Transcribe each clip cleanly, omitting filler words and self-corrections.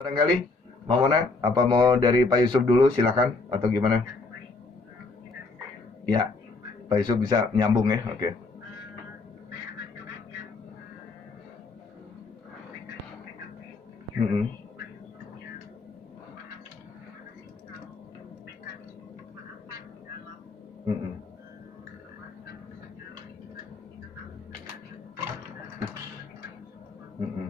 Barangkali, Mbak Mona, apa mau dari Pak Yusuf dulu, silakan, atau gimana? Ya, Pak Yusuf bisa nyambung ya, oke. Mm-mm. Mm-mm. Mm-mm.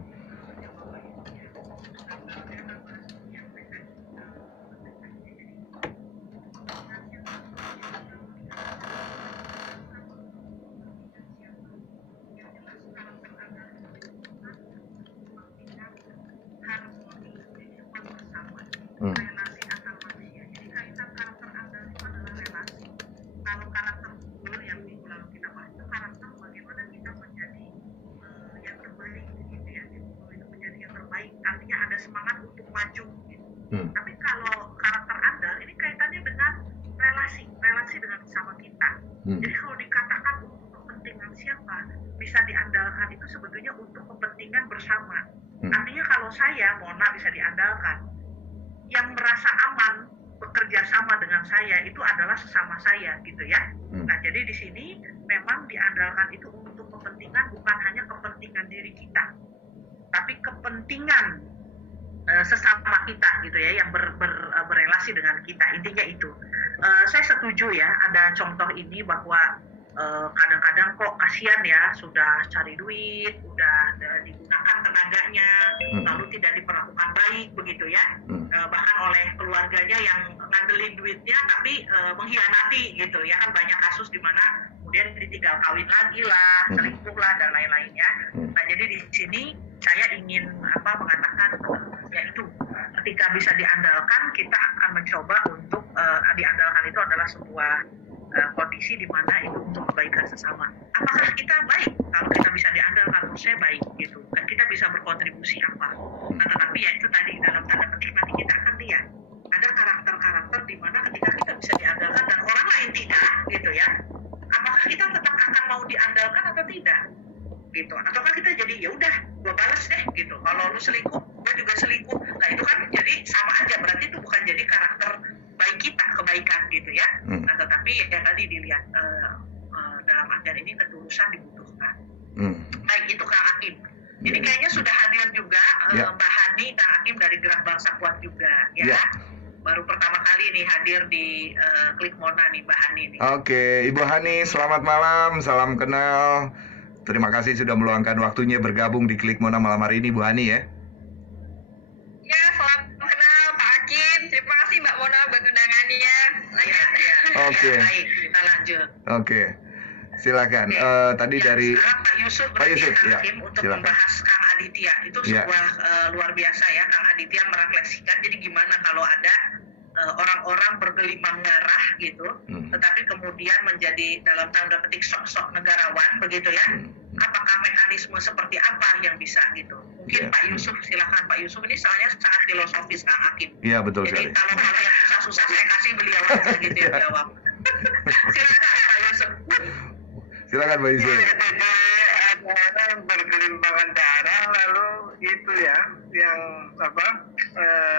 Mm. Mm. Mm. Mm. Mm. Mm. Mm. Mm. Mm. Mm. Mm. Ya, ya. Ya. Oke, Ibu Hani, selamat malam, salam kenal. Terima kasih sudah meluangkan waktunya bergabung di Klik Mona malam hari ini, Bu Hani ya. Ya, salam kenal Pak Hakim. Terima kasih Mbak Mona buat undangannya. Oke. Baik, kita lanjut. Oke, silakan. Tadi Ya, dari sekarang Pak Yusuf Pak Yusuf, berarti ya, Hakim untuk silakan. membahas Kang Aditya. Itu Ya. sebuah luar biasa ya, Kang Aditya merefleksikan. Jadi gimana kalau ada orang-orang bergelimang darah gitu, tetapi kemudian menjadi dalam tanda petik sok-sok negarawan begitu ya. Apakah mekanisme seperti apa yang bisa gitu? Mungkin Ya. Pak Yusuf, silakan Pak Yusuf, ini soalnya sangat filosofis Kang Hakim. Iya, betul Jadi sekali. kalau yang susah-susah saya kasih beliau aja gitu yang jawab. Silakan Pak Yusuf. Silakan Pak Yusuf. Ada yang bergelimpangan darah lalu itu ya yang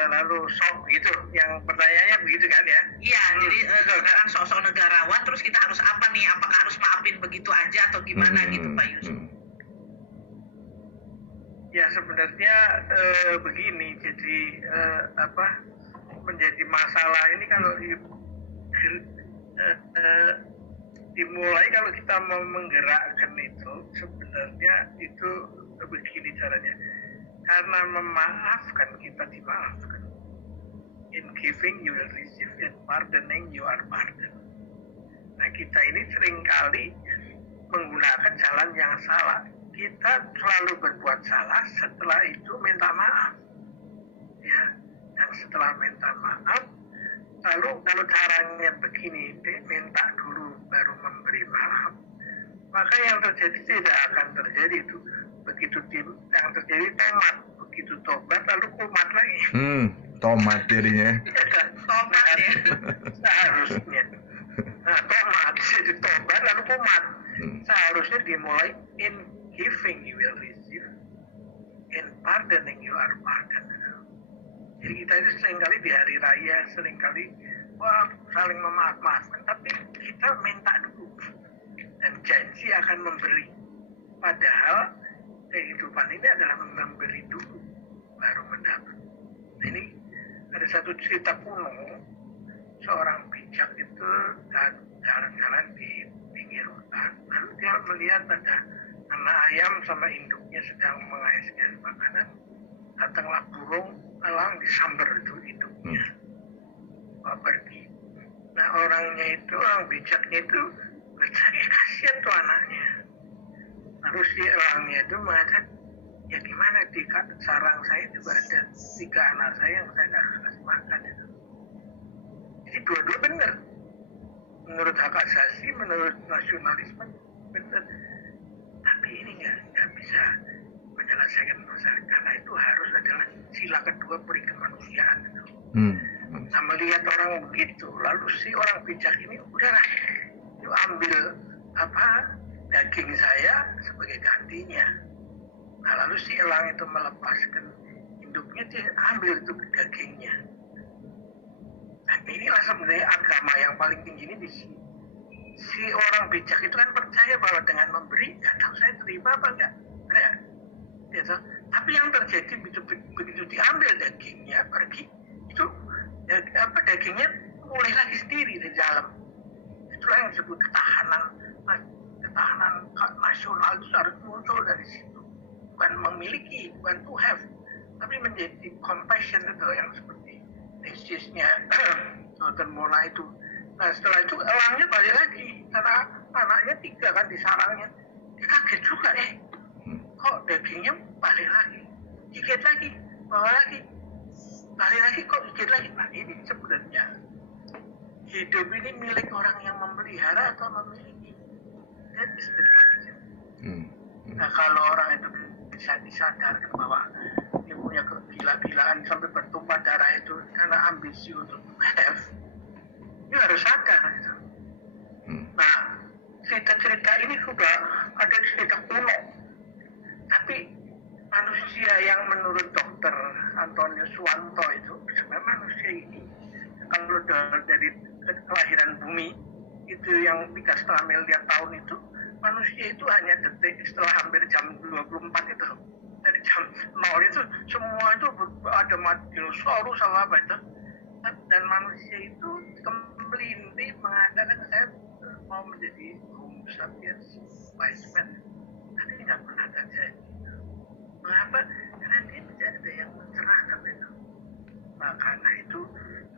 lalu shock gitu, yang pertanyaannya begitu kan ya? Iya, jadi sekarang sosok negarawan, terus kita harus apa nih? Apakah harus maafin begitu aja atau gimana gitu Pak Yusuf? Ya sebenarnya begini, jadi menjadi masalah ini kalau dimulai kalau kita mau menggerakkan itu sebenarnya itu begini caranya, karena memaafkan kita dimaafkan. In giving you will receive, in pardoning you are pardoned. Nah kita ini seringkali menggunakan jalan yang salah. Kita selalu berbuat salah, setelah itu minta maaf, ya. Dan setelah minta maaf, lalu kalau caranya begini, minta dulu baru memberi maaf, maka yang terjadi tidak akan terjadi itu. Begitu yang terjadi tomat, begitu tobat lalu kumat lagi. Tomat jadinya. Tomat ya. Seharusnya. Nah, tomat jadi tobat lalu kumat. Seharusnya dimulai in giving you will receive, in pardoning you are pardoned. Jadi kita itu seringkali di hari raya, seringkali wah saling memaaf-maafkan, tapi kita minta dulu dan janji akan memberi. Padahal kehidupan ini adalah memberi dulu baru mendapat. Nah, ini ada satu cerita kuno, seorang bijak itu jalan-jalan di pinggir hutan, lalu dia melihat ada anak ayam sama induknya sedang mengais-ngais makanan. Datanglah burung, elang disambar itu induknya, pergi. Nah orang bijaknya itu bercari kasihan tuh anaknya. Lalu si elangnya itu mengatakan, ya gimana di sarang saya juga ada 3 anak saya yang saya harus kasih makan itu. Jadi dua-dua benar. Menurut hak asasi, menurut nasionalisme benar. Tapi ini nggak bisa menyelesaikan masalah, karena itu harus adalah sila kedua peri kemanusiaan. Nah melihat orang begitu, lalu si orang bijak ini udahlah, yuk ambil daging saya sebagai gantinya. Nah lalu si elang itu melepaskan induknya, dia ambil itu dagingnya. Nah inilah sebenarnya agama yang paling tinggi ini di sini. Si orang bijak itu kan percaya bahwa dengan memberi, nggak tahu saya terima apa enggak, benar? Gitu. Tapi yang terjadi begitu diambil dagingnya pergi, itu dagingnya mulai lagi sendiri di dalam. Itulah yang disebut ketahanan nasional itu harus muncul dari situ. Bukan memiliki, bukan to have, tapi menjadi compassion itu yang seperti tesisnya Sultan Mona itu. Nah setelah itu elangnya balik lagi, karena anaknya 3 kan di sarangnya. Dia kaget juga, kok dagingnya balik lagi, gigit lagi, bawa lagi, balik lagi, kok gigit lagi. Nah ini sebenarnya hidup ini milik orang yang memelihara atau memiliki. That is the question. Nah kalau orang itu bisa disadarkan bahwa dia punya kegila-gilaan sampai bertumpah darah itu karena ambisi untuk have, dia harus sadar gitu. Nah cerita-cerita ini sudah ada cerita kuno, tapi manusia yang menurut dokter Antonio Suwanto itu sebenarnya manusia ini kalau dari kelahiran bumi itu yang 3,5 miliar tahun itu, manusia itu hanya detik setelah hampir jam 24 itu, dari jam 0 itu semua itu ada dinosaurus sama apa itu, dan manusia itu kemelinti mengatakan saya mau menjadi Homo sapiens wise man, tapi tidak pernah terjadi. Mengapa? Karena dia tidak ada yang mencerahkan itu. Nah, karena itu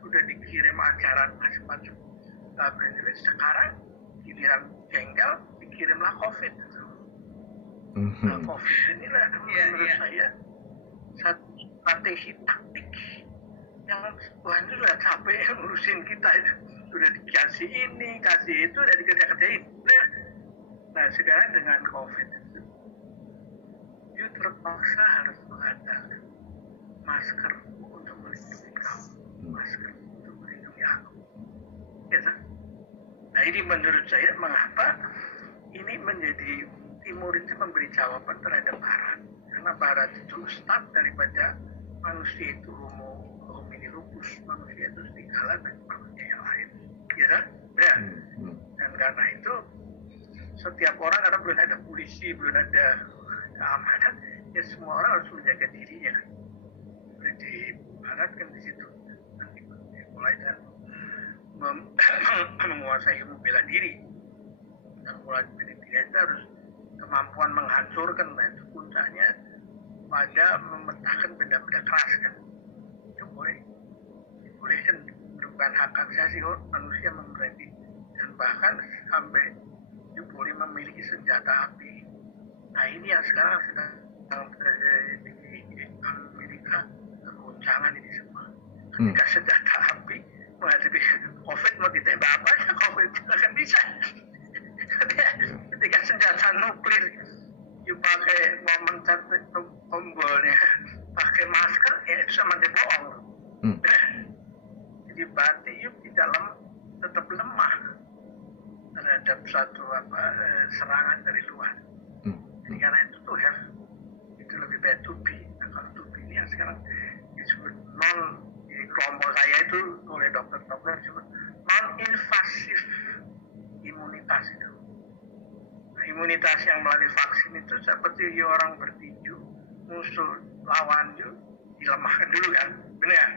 sudah dikirim ajaran macam-macam. Sekarang giliran jengkel dikirimlah COVID. Nah, COVID inilah menurut saya satu strategi taktik yang Tuhan itu sudah capek ngurusin kita itu. Sudah dikasih ini, kasih itu, udah dikerja-kerjain. Nah sekarang dengan COVID itu, you terpaksa harus mengatakan masker untuk melindungi kamu, masker untuk melindungi aku. Ya, nah ini menurut saya mengapa ini menjadi Timur itu memberi jawaban terhadap Barat, karena Barat itu start daripada manusia itu homo homini lupus, manusia itu serigala dan manusia yang lain, ya kan? Ya. Dan karena itu setiap orang, karena belum ada polisi, belum ada keamanan, ya semua orang harus menjaga dirinya kan. Di Barat kan di situ nanti mulai dan menguasai ilmu bela diri, dan mulai bela diri itu harus kemampuan menghancurkan, dan itu puncaknya pada memecahkan benda-benda keras kan. Itu boleh kan merupakan hak asasi manusia memberani, dan bahkan sampai itu boleh memiliki senjata api. Nah ini yang sekarang sedang terjadi di Amerika, kegoncangan ini semua. Ketika senjata api menghadapi COVID, mau ditembak apa aja COVID tidak akan bisa. Ketika senjata nuklir, you pakai mau mencet tombolnya, pakai masker, ya itu sama dia bohong. Jadi berarti you di dalam tetap lemah terhadap satu serangan dari luar. Jadi karena itu to have, itu lebih baik to be. Nah kalau to be ini yang sekarang disebut non itu oleh dokter-dokter disebut non-invasif imunitas itu. Nah, imunitas yang melalui vaksin itu seperti orang bertinju, musuh lawannya dilemahkan dulu kan, benar ya?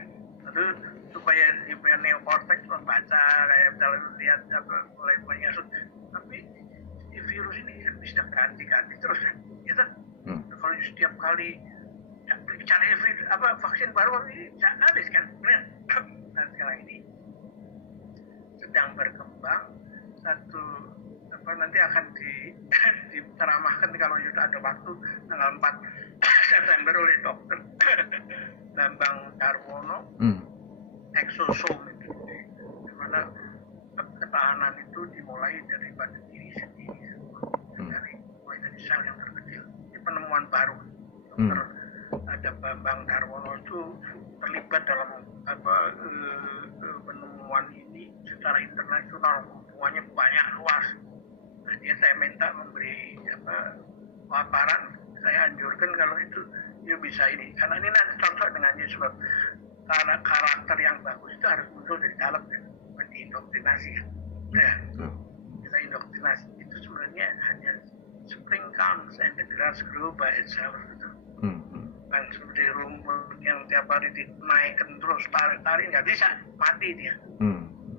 Terus supaya neokorteks membaca, kayak misalnya lihat mulai menyusut. Tapi si virus ini bisa ganti-ganti terus kan, gitu. Kalau setiap kali cari vaksin baru ini habis kan, benar? Nah sekarang ini sedang berkembang satu nanti akan diteramahkan kalau sudah ada waktu tanggal 4 September oleh dokter Bambang Darwono, exosome itu, di mana ketahanan itu dimulai daripada diri sendiri, mulai dari sel yang terkecil. Ini penemuan baru. Dokter ada Bambang Darwono itu terlibat dalam penemuan ini secara internasional, hubungannya banyak luas. Jadi saya minta memberi paparan, saya anjurkan kalau itu ya bisa ini, karena ini nanti cocok dengannya sebab karena karakter yang bagus itu harus muncul dari dalam kan, diindoktrinasi kan. Ya, kita indoktrinasi itu sebenarnya hanya spring comes and the grass grow by itself gitu. Bukan seperti rumput yang tiap hari dinaikkan terus tarik-tarik nggak bisa, mati dia.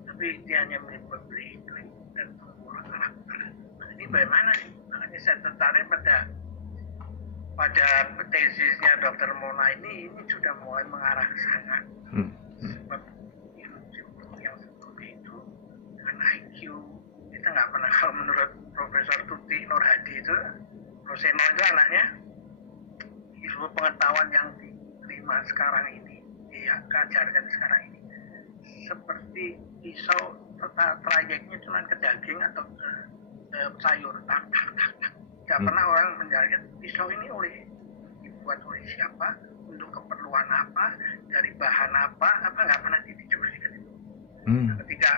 Tapi dia hanya memberi iklim dan tumbuh karakter. Ini bagaimana nih? Makanya saya tertarik pada tesisnya Dr. Mona ini sudah mulai mengarah ke sana. Sebab ilmu yang seperti itu dengan IQ kita nggak pernah, kalau menurut Profesor Tuti Nur Hadi itu, Roseno itu anaknya, ilmu pengetahuan yang diterima sekarang ini, diajarkan sekarang ini, seperti pisau trayeknya cuma ke daging atau ke sayur, tak. Gak pernah orang menjalankan pisau ini dibuat oleh siapa, untuk keperluan apa, dari bahan apa nggak pernah didiskusikan itu. Ketika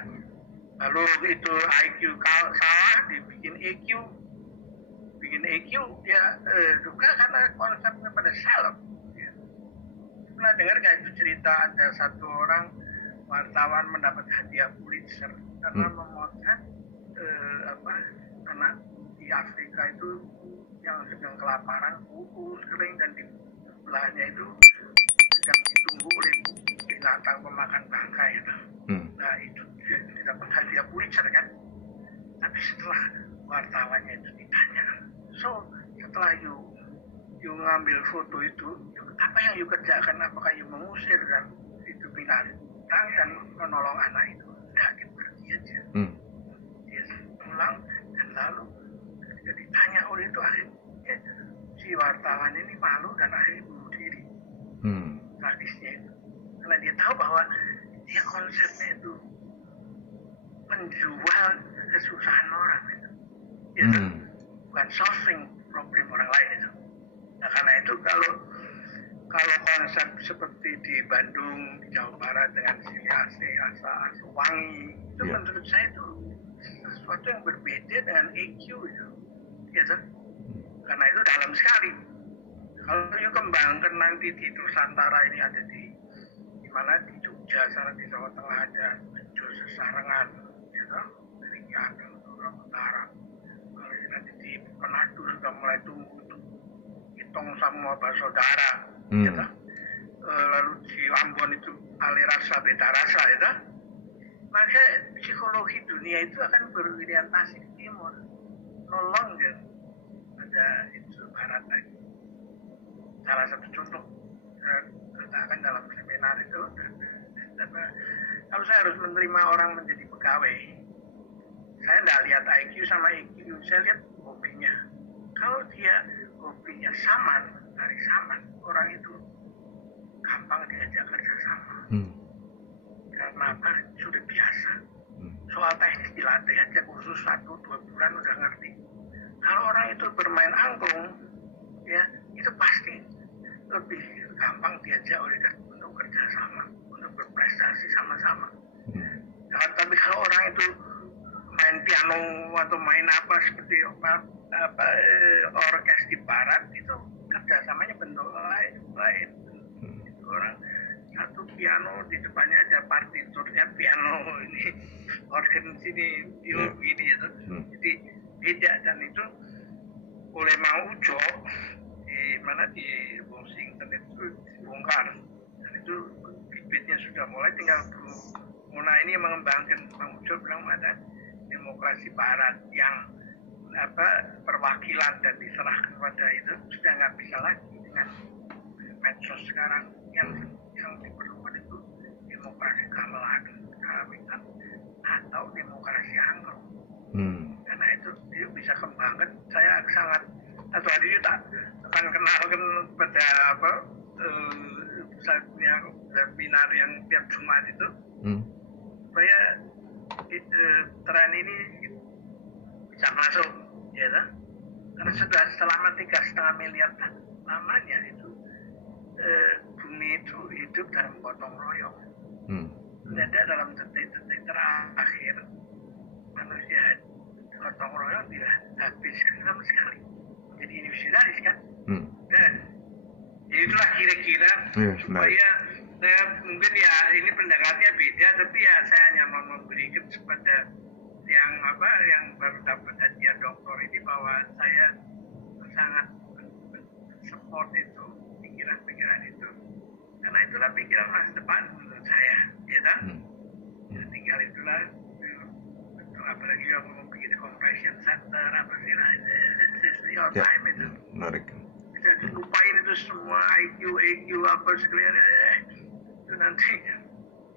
lalu itu IQ salah, dibikin EQ ya juga karena konsepnya pada self. Ya. Pernah dengar nggak itu cerita ada satu orang wartawan mendapat hadiah Pulitzer karena memotret anak di Afrika itu yang sedang kelaparan, kurus, kering, dan di sebelahnya itu sedang ditunggu oleh binatang pemakan bangkai. Nah itu didapat hadiah Pulitzer kan. Tapi setelah wartawannya itu ditanya, so setelah you ngambil foto itu, apa yang you kerjakan? Apakah you mengusir dan itu binatang dan menolong anak itu? Enggak, dia pergi aja. Dia pulang dan lalu ketika ditanya oleh itu, akhirnya si wartawan ini malu dan akhirnya bunuh diri. Tragisnya itu, karena dia tahu bahwa dia konsepnya itu menjual kesusahan orang itu, bukan solving problem orang lain itu. Nah karena itu kalau konsep seperti di Bandung, di Jawa Barat dengan Siliase, Asa, Wangi, itu menurut saya itu sesuatu yang berbeda dengan EQ itu, gitu. Karena itu dalam sekali. Kalau you kembangkan nanti di Nusantara ini ada di mana, di Jogja sana, di Jawa Tengah ada Bejo Sesarengan, gitu, dari Ageng Turang Utara. Kalau nanti di Manado sudah mulai tumbuh untuk hitung semua bersaudara, gitu. Lalu di Ambon itu alirasa beta rasa, gitu. Maka psikologi dunia itu akan berorientasi ke timur, no longer ada itu barat lagi. Salah satu contoh saya katakan dalam seminar itu, kalau saya harus menerima orang menjadi pegawai, saya tidak lihat IQ sama EQ, saya lihat hobinya. Kalau dia hobinya saman, orang itu gampang diajak kerja sama. Karena apa? Sudah biasa. Soal teknis dilatih aja khusus 1-2 bulan udah ngerti. Kalau orang itu bermain angklung, ya itu pasti lebih gampang diajak untuk kerja sama, untuk berprestasi sama-sama. Tapi kalau orang itu main piano atau main apa seperti orkes di barat, itu kerjasamanya bentuk lain. Itu orang satu piano, di depannya ada partiturnya piano, ini organ sini begini gitu. Jadi beda, dan itu oleh Mang Ujo di Washington itu dibongkar, dan itu bibitnya sudah mulai, tinggal Mona ini mengembangkan. Mang Ujo bilang ada demokrasi Barat yang perwakilan dan diserahkan pada itu sudah nggak bisa lagi dengan medsos sekarang. Yang diperlukan itu demokrasi gamelan atau demokrasi angklung. Karena itu dia bisa kembangkan. Saya sangat satu hari itu tak akan kenalkan pada saya punya webinar yang tiap Jumat itu supaya tren ini bisa masuk, ya kan? Karena sudah selama 3,5 miliar lamanya itu bumi itu hidup dalam gotong royong. Tidak dalam detik-detik terakhir manusia gotong royong tidak habiskan sama sekali. Jadi individualis kan? Dan itulah kira-kira supaya saya mungkin ya ini pendengarnya beda, tapi ya saya hanya mau memberikan kepada yang baru dapat hadiah doktor ini bahwa saya sangat support itu pikiran-pikiran itu, karena itulah pikiran masa depan menurut saya, ya kan? Tinggal itulah, apalagi yang mau bikin compression center apa sih lah, your time itu. Menarik. Bisa lupain itu semua EQ apa segala itu nanti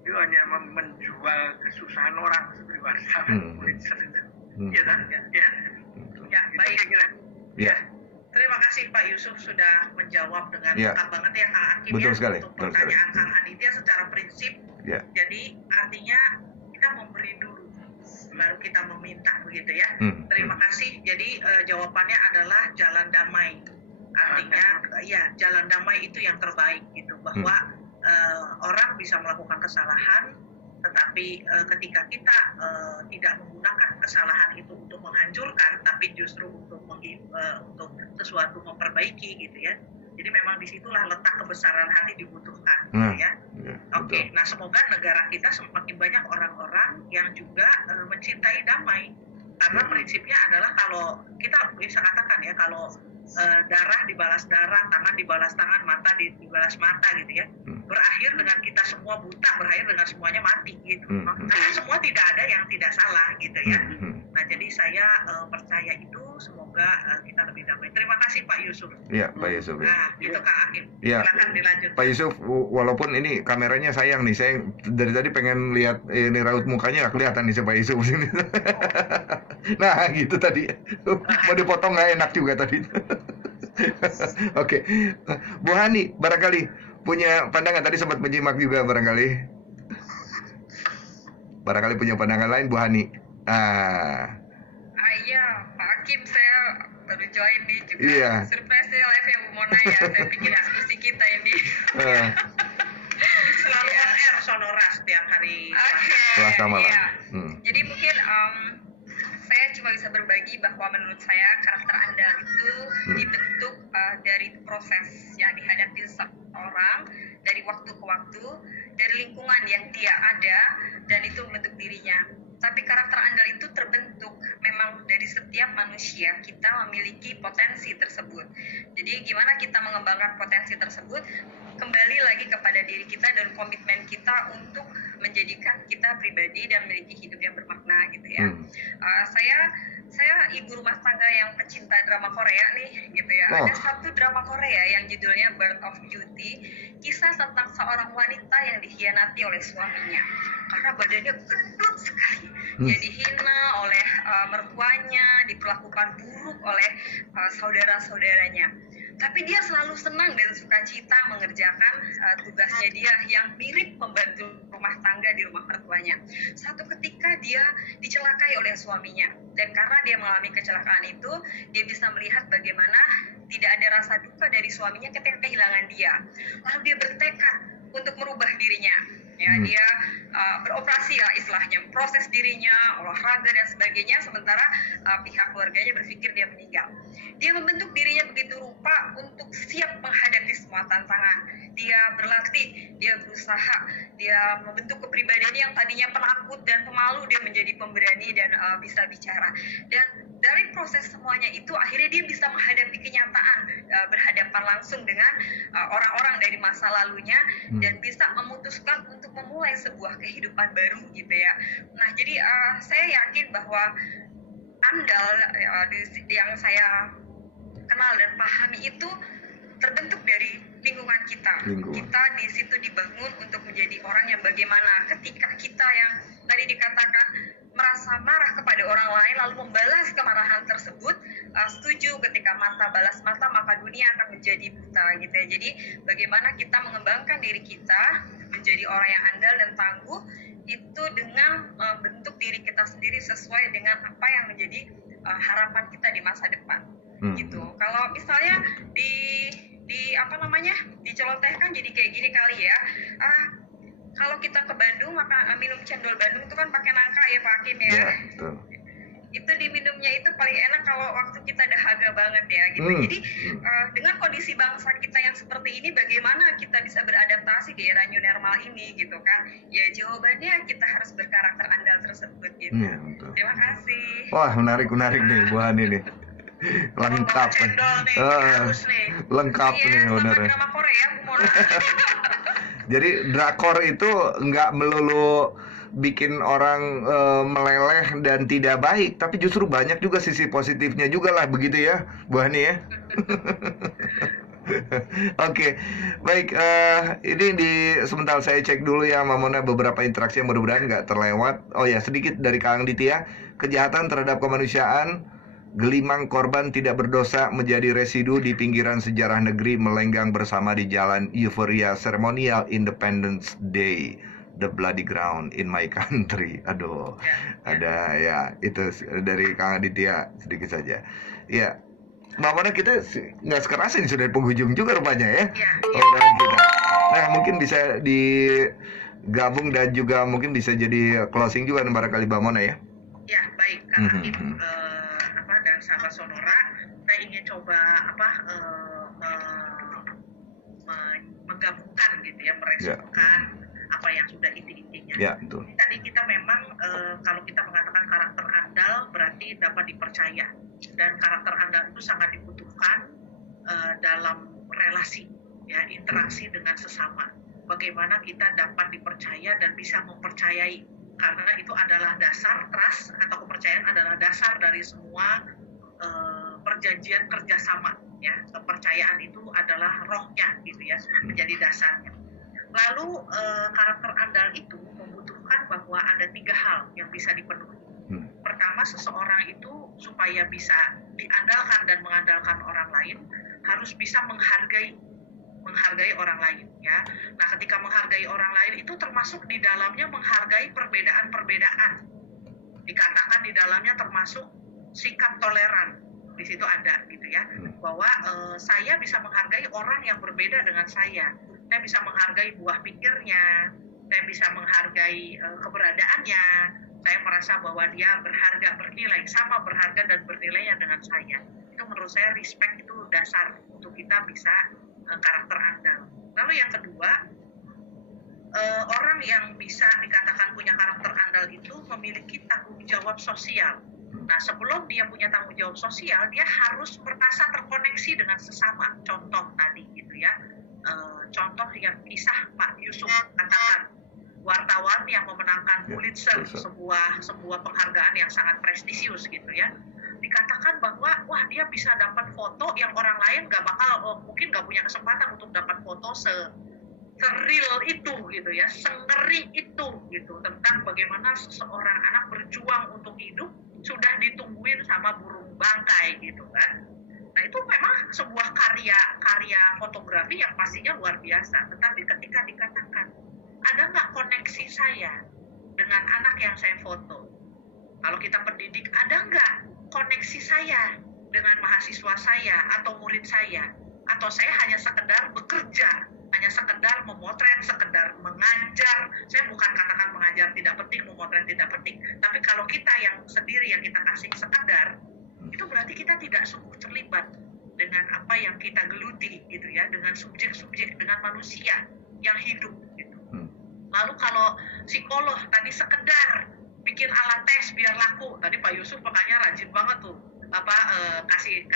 itu hanya menjual kesusahan orang seperti wartawan Pulitzer itu. Ya kan? Ya, baik. Ya. Terima kasih Pak Yusuf sudah menjawab dengan lengkap banget ya Kang Hakim. Betul sekali. Untuk pertanyaan Kang Aditya secara prinsip. Ya. Jadi artinya kita memberi dulu, baru kita meminta begitu ya. Terima kasih. Jadi jawabannya adalah jalan damai. Artinya ya jalan damai itu yang terbaik gitu, bahwa orang bisa melakukan kesalahan, tetapi ketika kita tidak menggunakan kesalahan itu untuk menghancurkan, tapi justru untuk sesuatu memperbaiki gitu ya. Jadi memang disitulah letak kebesaran hati dibutuhkan, gitu ya. Oke, nah semoga negara kita semakin banyak orang-orang yang juga mencintai damai, karena prinsipnya adalah kalau kita bisa katakan ya, kalau darah dibalas darah, tangan dibalas tangan, mata dibalas mata gitu ya. Berakhir dengan kita semua buta, berakhir dengan semuanya mati gitu. Karena semua tidak ada yang tidak salah gitu ya. Nah jadi saya percaya itu, semoga kita lebih damai. Terima kasih Pak Yusuf. Iya Pak Yusuf. Nah itu Kang Hakim. Ya. Silakan dilanjut. Pak Yusuf, walaupun ini kameranya sayang nih, saya dari tadi pengen lihat ini raut mukanya, kelihatan nih Pak Yusuf sini. Nah gitu tadi, mau dipotong nggak enak juga tadi. Oke. Bu Hani barangkali punya pandangan, tadi sempat menyimak juga barangkali punya pandangan lain Bu Hani. Iya Pak Hakim, saya baru join nih juga. Iya. Surprise live ya Bu Mona ya. Saya pikir diskusi kita ini. Selalu on air Sonora setiap hari. Selasa malam. Iya. Jadi mungkin saya cuma bisa berbagi bahwa menurut saya karakter Anda itu dibentuk dari proses yang dihadapi seorang, dari waktu ke waktu, dari lingkungan yang dia ada, dan itu membentuk dirinya. Tapi karakter Anda itu terbentuk memang dari setiap manusia. Kita memiliki potensi tersebut. Jadi gimana kita mengembangkan potensi tersebut? Kembali lagi kepada diri kita dan komitmen kita untuk menjadikan kita pribadi dan memiliki hidup yang bermakna gitu ya. Saya ibu rumah tangga yang pecinta drama Korea nih gitu ya. Ada satu drama Korea yang judulnya Birth of Duty, kisah tentang seorang wanita yang dikhianati oleh suaminya karena badannya gendut sekali. Dia dihina oleh mertuanya, diperlakukan buruk oleh saudara-saudaranya. Tapi dia selalu senang dan sukacita mengerjakan tugasnya dia yang mirip membantu rumah tangga di rumah mertuanya. Satu ketika dia dicelakai oleh suaminya, dan karena dia mengalami kecelakaan itu, dia bisa melihat bagaimana tidak ada rasa duka dari suaminya ketika kehilangan dia. Lalu dia bertekad untuk merubah dirinya. Ya, dia beroperasi lah istilahnya, proses dirinya, olahraga dan sebagainya, sementara pihak keluarganya berpikir dia meninggal. Dia membentuk dirinya begitu rupa untuk siap menghadapi semua tantangan. Dia berlatih, dia berusaha, dia membentuk kepribadian yang tadinya penakut dan pemalu, dia menjadi pemberani dan bisa bicara. Dan dari proses semuanya itu akhirnya dia bisa menghadapi kenyataan, berhadapan langsung dengan orang-orang dari masa lalunya, dan bisa memutuskan untuk memulai sebuah kehidupan baru gitu ya. Nah, jadi saya yakin bahwa andal yang saya kenal dan pahami itu terbentuk dari lingkungan kita. Kita di situ dibangun untuk menjadi orang yang bagaimana ketika kita yang tadi dikatakan merasa marah kepada orang lain lalu membalas kemarahan tersebut, setuju, ketika mata balas mata maka dunia akan menjadi buta gitu ya. Jadi bagaimana kita mengembangkan diri kita menjadi orang yang andal dan tangguh itu dengan bentuk diri kita sendiri sesuai dengan apa yang menjadi harapan kita di masa depan. Gitu. Kalau misalnya dicelontehkan jadi kayak gini kali ya. Kalau kita ke Bandung maka minum cendol Bandung itu kan pakai nangka ya Pak Hakim ya. Ya, betul. Itu diminumnya itu paling enak kalau waktu kita dahaga banget ya gitu. Jadi dengan kondisi bangsa kita yang seperti ini, bagaimana kita bisa beradaptasi di era new normal ini gitu kan? Ya jawabannya kita harus berkarakter andal tersebut gitu. Ya, betul. Terima kasih. Wah, menarik nih Bu Hani nih. Lengkap nih. Lengkap nih benar. Drama Korea Bu Mona. Jadi drakor itu nggak melulu bikin orang meleleh dan tidak baik, tapi justru banyak juga sisi positifnya juga lah, begitu ya Bu Hani ya. Oke, baik, ini sebentar saya cek dulu ya Mbak Mona beberapa interaksi yang mudah-mudahan nggak terlewat. Oh ya, sedikit dari Kang Ditya, kejahatan terhadap kemanusiaan, gelimang korban tidak berdosa menjadi residu di pinggiran sejarah negeri melenggang bersama di jalan euforia seremonial Independence Day, the bloody ground in my country. Aduh, ada ya, itu dari Kang Aditya sedikit saja. Ya, Mbak Mona, kita nggak sekerasin sudah di penghujung juga rupanya ya. Kita. Nah, mungkin bisa digabung dan juga mungkin bisa jadi closing juga barangkali Mbak Mona ya. Ya, baik, Kang Hakim dan sahabat Sonora, saya ingin coba menggabungkan gitu ya, meresumkan apa yang sudah inti-intinya. Ya, betul. Tadi kita memang kalau kita mengatakan karakter andal berarti dapat dipercaya, dan karakter andal itu sangat dibutuhkan dalam relasi ya, interaksi dengan sesama. Bagaimana kita dapat dipercaya dan bisa mempercayai, karena itu adalah dasar, trust atau kepercayaan adalah dasar dari semua perjanjian kerjasama ya. Kepercayaan itu adalah rohnya gitu ya, menjadi dasarnya. Lalu karakter andal itu membutuhkan bahwa ada 3 hal yang bisa dipenuhi. Pertama, seseorang itu supaya bisa diandalkan dan mengandalkan orang lain harus bisa menghargai orang lain ya. Nah, ketika menghargai orang lain itu termasuk di dalamnya menghargai perbedaan-perbedaan. Dikatakan di dalamnya termasuk sikap toleran. Di situ ada gitu ya. Bahwa saya bisa menghargai orang yang berbeda dengan saya. Saya bisa menghargai buah pikirnya, saya bisa menghargai keberadaannya. Saya merasa bahwa dia berharga, bernilai, sama berharga dan bernilainya dengan saya. Itu menurut saya respect itu dasar untuk kita bisa karakter andal. Lalu yang kedua, orang yang bisa dikatakan punya karakter andal itu memiliki tanggung jawab sosial. Nah, sebelum dia punya tanggung jawab sosial, dia harus merasa terkoneksi dengan sesama. Contoh tadi gitu ya, contoh yang kisah Pak Yusuf katakan, wartawan yang memenangkan Pulitzer, sebuah penghargaan yang sangat prestisius gitu ya. Dikatakan bahwa wah, dia bisa dapat foto yang orang lain mungkin nggak punya kesempatan untuk dapat foto seril itu gitu ya, sengeri itu gitu, tentang bagaimana seorang anak berjuang untuk hidup sudah ditungguin sama burung bangkai gitu kan. Nah, itu memang sebuah karya fotografi yang pastinya luar biasa. Tetapi ketika dikatakan ada nggak koneksi saya dengan anak yang saya foto? Kalau kita pendidik, ada nggak koneksi saya dengan mahasiswa saya atau murid saya? Atau saya hanya sekedar bekerja? hanya sekedar memotret, sekedar mengajar. Saya bukan katakan mengajar tidak penting, memotret tidak penting, tapi kalau kita yang sendiri yang kita kasih sekedar, itu berarti kita tidak sungguh terlibat dengan apa yang kita geluti gitu ya, dengan subjek-subjek, dengan manusia yang hidup gitu. Lalu kalau psikolog tadi sekedar bikin alat tes biar laku, tadi Pak Yusuf makanya rajin banget tuh kasih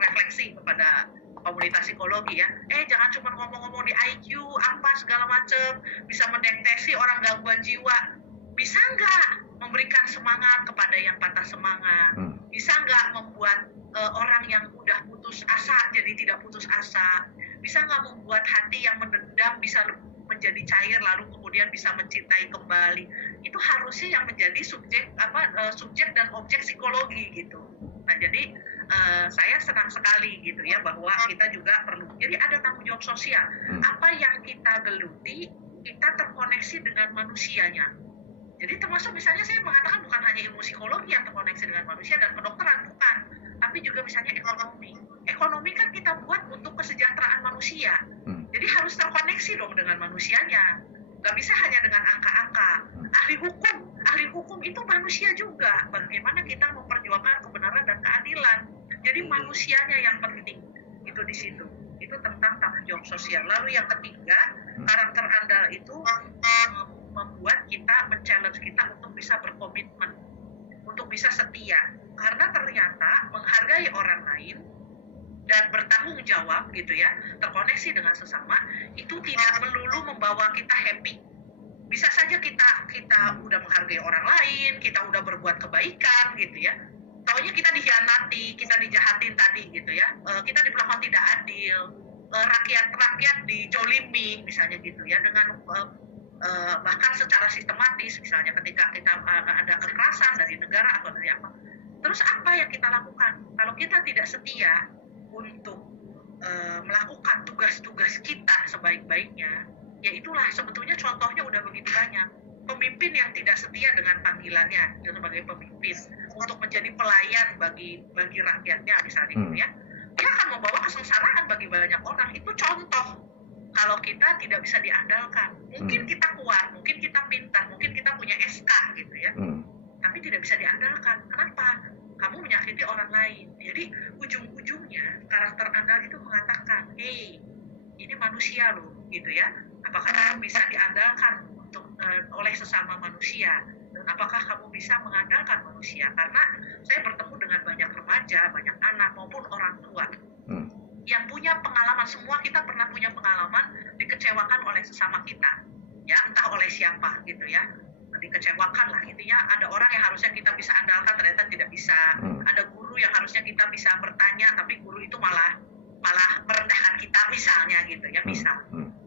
refleksi kepada komunitas psikologi ya. Jangan cuma ngomong-ngomong di IQ apa segala macam, bisa mendeteksi orang gangguan jiwa. Bisa nggak memberikan semangat kepada yang patah semangat? Bisa nggak membuat orang yang udah putus asa jadi tidak putus asa? Bisa nggak membuat hati yang mendendam bisa menjadi cair lalu kemudian bisa mencintai kembali? Itu harusnya yang menjadi subjek dan objek psikologi gitu. Nah jadi saya senang sekali gitu ya bahwa kita juga perlu, jadi ada tanggung jawab sosial. Apa yang kita geluti kita terkoneksi dengan manusianya. Jadi termasuk misalnya saya mengatakan bukan hanya ilmu psikologi yang terkoneksi dengan manusia dan kedokteran, bukan, tapi juga misalnya ekonomi. Ekonomi kan kita buat untuk kesejahteraan manusia. Jadi harus terkoneksi dong dengan manusianya. Gak bisa hanya dengan angka-angka. Ahli hukum itu manusia juga. Bagaimana kita memperjuangkan kebenaran dan keadilan. Jadi manusianya yang penting. Itu di situ. Itu tentang tanggung jawab sosial. Lalu yang ketiga, karakter andal itu membuat kita, men-challenge kita untuk bisa berkomitmen, untuk bisa setia. Karena ternyata menghargai orang lain dan bertanggung jawab gitu ya, terkoneksi dengan sesama, itu tidak melulu membawa kita happy. Bisa saja kita udah menghargai orang lain, kita udah berbuat kebaikan gitu ya, taunya kita dikhianati, kita dijahatin tadi gitu ya, kita diperlakukan tidak adil, rakyat dijolimi misalnya gitu ya, dengan bahkan secara sistematis misalnya ketika kita ada kekerasan dari negara atau dari apa. Terus apa yang kita lakukan? Kalau kita tidak setia untuk melakukan tugas-tugas kita sebaik-baiknya, ya itulah sebetulnya contohnya udah begitu banyak. Pemimpin yang tidak setia dengan panggilannya sebagai pemimpin untuk menjadi pelayan bagi rakyatnya misalnya gitu ya, dia akan membawa kesengsaraan bagi banyak orang. Itu contoh kalau kita tidak bisa diandalkan. Mungkin kita kuat, mungkin kita pintar, mungkin kita punya SK gitu ya, tapi tidak bisa diandalkan. Kenapa? Kamu menyakiti orang lain. Jadi ujung-ujungnya karakter andal itu mengatakan, ini manusia loh gitu ya, apakah kamu bisa diandalkan untuk oleh sesama manusia, dan apakah kamu bisa mengandalkan manusia? Karena saya bertemu dengan banyak remaja, banyak anak maupun orang tua yang punya pengalaman. Semua kita pernah punya pengalaman dikecewakan oleh sesama kita ya, entah oleh siapa gitu ya, dikecewakan lah intinya. Ada orang yang harusnya kita bisa andalkan ternyata tidak bisa, ada guru yang harusnya kita bisa bertanya tapi guru itu malah merendahkan kita misalnya gitu ya, misal.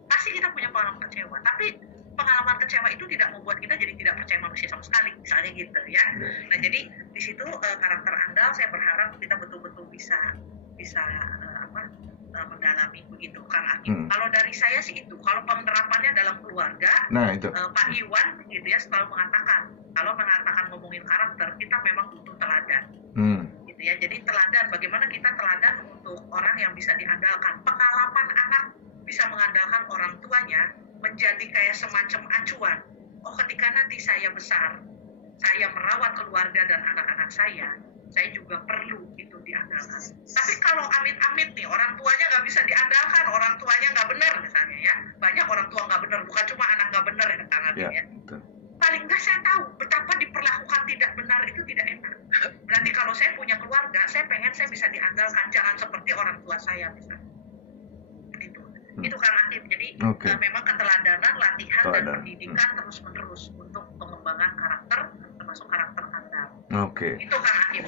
Pasti kita punya pengalaman kecewa, tapi pengalaman kecewa itu tidak membuat kita jadi tidak percaya manusia sama sekali misalnya gitu ya. Nah jadi di situ karakter andal saya berharap kita betul-betul bisa mendalami begitu Kang Akim. Kalau dari saya sih itu, kalau penerapannya dalam keluarga, Pak Iwan gitu ya selalu mengatakan, kalau ngomongin karakter, kita memang butuh teladan. Gitu ya. Jadi teladan, bagaimana kita teladan untuk orang yang bisa diandalkan. Pengalaman anak bisa mengandalkan orang tuanya menjadi kayak semacam acuan. Oh, ketika nanti saya besar, saya merawat keluarga dan anak-anak saya juga perlu itu diandalkan. Tapi kalau amit-amit nih, orang tuanya nggak bisa diandalkan, orang tuanya nggak benar misalnya ya, banyak orang tua nggak benar, bukan cuma anak nggak benar ya Kang Akim ya. Paling nggak saya tahu betapa diperlakukan tidak benar itu tidak enak. Berarti kalau saya punya keluarga, saya pengen saya bisa diandalkan, jangan seperti orang tua saya misalnya. Itu Kang Akim. Jadi memang keteladanan, latihan dan pendidikan terus-menerus untuk pengembangan karakter, termasuk karakter andal. Itu Kang Akim.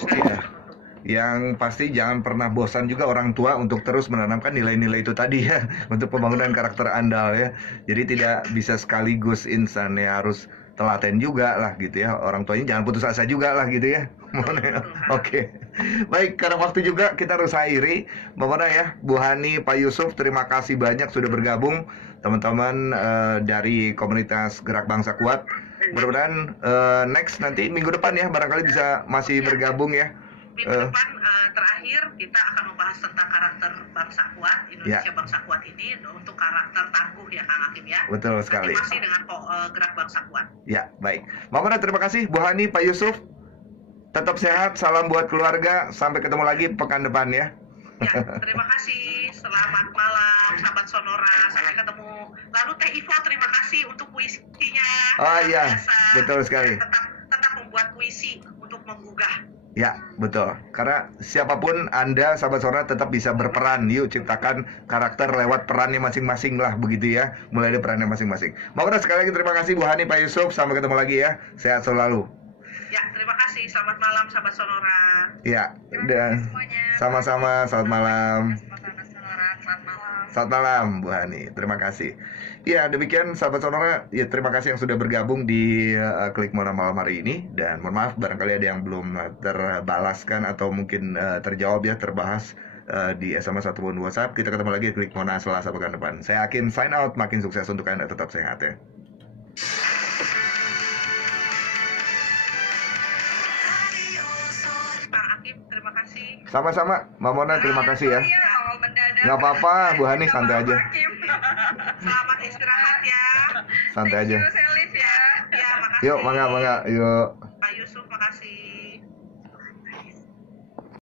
Yang pasti jangan pernah bosan juga orang tua untuk terus menanamkan nilai-nilai itu tadi ya, untuk pembangunan karakter andal ya. Jadi tidak bisa sekaligus insan ya, harus telaten juga lah gitu ya. Orang tuanya jangan putus asa juga lah gitu ya. Baik, karena waktu juga kita harus akhiri. Bagaimana ya, Bu Hani, Pak Yusuf, terima kasih banyak sudah bergabung. Teman-teman dari komunitas Gerak Bangsa Kuat. Mudah-mudahan next nanti minggu depan ya barangkali bisa masih bergabung ya. minggu depan terakhir kita akan membahas tentang karakter bangsa kuat Indonesia bangsa kuat ini untuk karakter tangguh ya Kang Hakim ya. Betul sekali. Nanti masih dengan gerak bangsa kuat. Ya, baik. Mama terima kasih Bu Hani, Pak Yusuf. Tetap sehat, salam buat keluarga. Sampai ketemu lagi pekan depan ya. Ya, terima kasih. Selamat malam, sahabat Sonora. Sampai ketemu. Lalu Teh Ivo, terima kasih untuk puisinya. Oh iya, biasa. betul sekali. Tetap membuat puisi untuk menggugah. Ya, betul. Karena siapapun Anda, sahabat Sonora, tetap bisa berperan. Yuk ciptakan karakter lewat perannya masing-masing lah, begitu ya. Mulai dari perannya masing-masing. Maka sekali lagi terima kasih Bu Hani, Pak Yusuf. Sampai ketemu lagi ya. Sehat selalu. Ya, terima kasih. Selamat malam, sahabat Sonora. Ya, dan sama-sama. Selamat malam. Selamat malam, Bu Hani. Terima kasih. Ya, demikian sahabat Sonora. Ya, terima kasih yang sudah bergabung di Klik Mona malam hari ini. Dan mohon maaf barangkali ada yang belum terbalaskan atau mungkin terjawab ya, terbahas di SMS ataupun WhatsApp. Kita ketemu lagi di Klik Mona Selasa pekan depan. Saya Hakim sign out. Makin sukses untuk Anda. Tetap sehat ya. Sama-sama, Mbak Mona, terima kasih ya. Nggak apa-apa, Bu Hani, santai aja. Selamat istirahat ya. Santai aja. Ya, makasih. Yuk, mangga, yuk. Pak Yusuf, makasih.